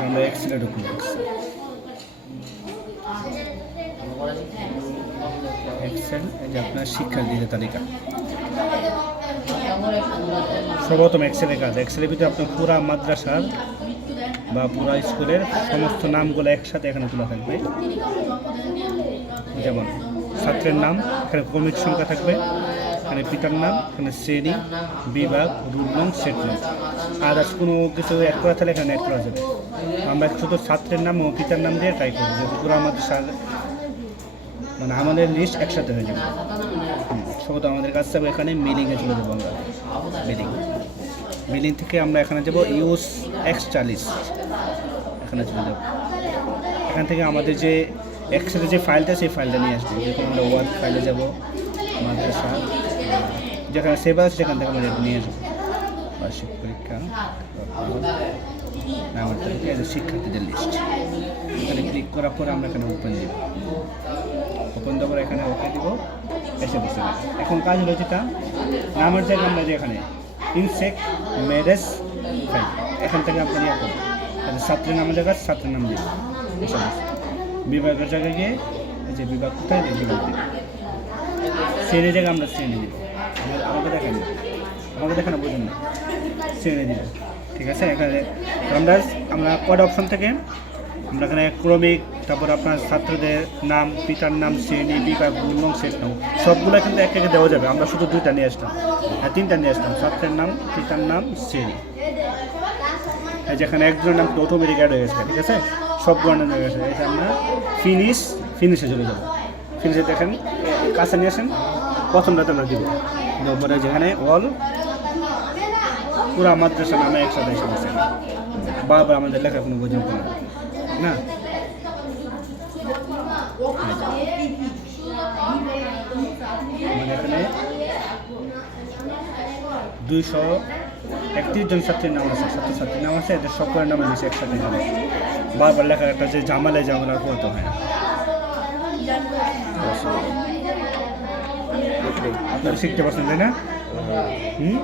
আমরা যে আপনার শিক্ষার্থীদের তালিকা। সর্বপ্রথম এক্সেলের কাজ। এক্সেলের ভিতরে আপনার পুরা মাদ্রাসার বা পুরা স্কুলের সমস্ত নামগুলো একসাথে এখানে তোলা থাকবে। যেমন ছাত্রের নাম, এখানে ক্রমিক সংখ্যা থাকবে। এখানে পিতার নাম, এখানে শ্রেণি, বিভাগ রুল নং সেট নং আদার্স কোনো কিছু অ্যাড করা থাকলে এখানে অ্যাড করা যাবে। আমরা শুধু ছাত্রের নাম ও পিতার নাম দিয়ে ট্রাই করব যে পুরো আমাদের মানে আমাদের লিস্ট একসাথে হয়ে যাবে। সম্ভবত আমাদের কাছে যাব এখানে মিলিংয়ে চলে যাব আমরা। মিলিং মিলিং থেকে আমরা এখানে যাব ইউস এক্স চালিশ এখানে চলে যাব। এখান থেকে আমাদের যে এক্সেলের যে ফাইলটা সেই ফাইলটা নিয়ে আসবে। যেরকম আমরা ওয়ার্ড ফাইলে যাব। মাদ্রাসা। যেখানে সেভ আছে, সেখান থেকে আমরা নিয়ে আসব বার্ষিক পরীক্ষা নামের শিক্ষার্থীদের লিস্ট এখানে ক্লিক করার পরে আমরা এখানে ওপেন দিব। ওপেন দেওয়ার এখানে ওকে দিব। এসে বসে এখন কাজ হলো যেটা, নামের জায়গায় আমরা যে এখানে ইনসেক ম্যারেজ ফাইল এখান থেকে আপনি ইয়ে করবেন ছাত্রের নামের জায়গায় ছাত্রের নাম দিন এসে বিভাগের জায়গায় গিয়ে যে বিভাগ কোথায় বিভাগ দিব শ্রেণি জায়গায় আমরা শ্রেণি দিব আমাকে দেখেন আমাকে দেখেন বুঝুন না। শ্রেণি দিব ঠিক আছে? এখানে আমরা আমরা কোড অপশন থেকে? আমরা এখানে ক্রমিক, তারপর আপনার ছাত্রদের নাম, পিতার নাম, শ্রেণি, বিভাগ গুণ সেট নাম। সবগুলো কিন্তু এক একে দেওয়া যাবে। আমরা শুধু দুইটা নিয়ে আসলাম। হ্যাঁ তিনটা নিয়ে আসলাম। ছাত্রের নাম, পিতার নাম, শ্রেণি। যেখানে একজনের নাম অটোমেটিক অ্যাড হয়ে গেছে, ঠিক আছে? সব ধরনের গেছে। এটা আমরা ফিনিশ ফিনিশে চলে যাব। ফিনিশে দেখেন, কাছে নিয়ে আসেন। প্রথমটাতে আমরা দিব। দেওয়ার পরে যেখানে অল পুরা মাদ্রাসা নামে একসাথে এসে গেছে বারবার আমাদের লেখা কোনো বোঝেন না। না? এখানে দুইশো একত্রিশ জন ছাত্রীর নাম আছে। ছাত্র ছাত্রীর নাম আছে, এদের সকলের নামে দিয়েছে একসাথে এখানে বারবার লেখা একটা যে জামালে জামালার পড়তে হয় না। আপনারা শিখতে পারছেন তাই না? হুম?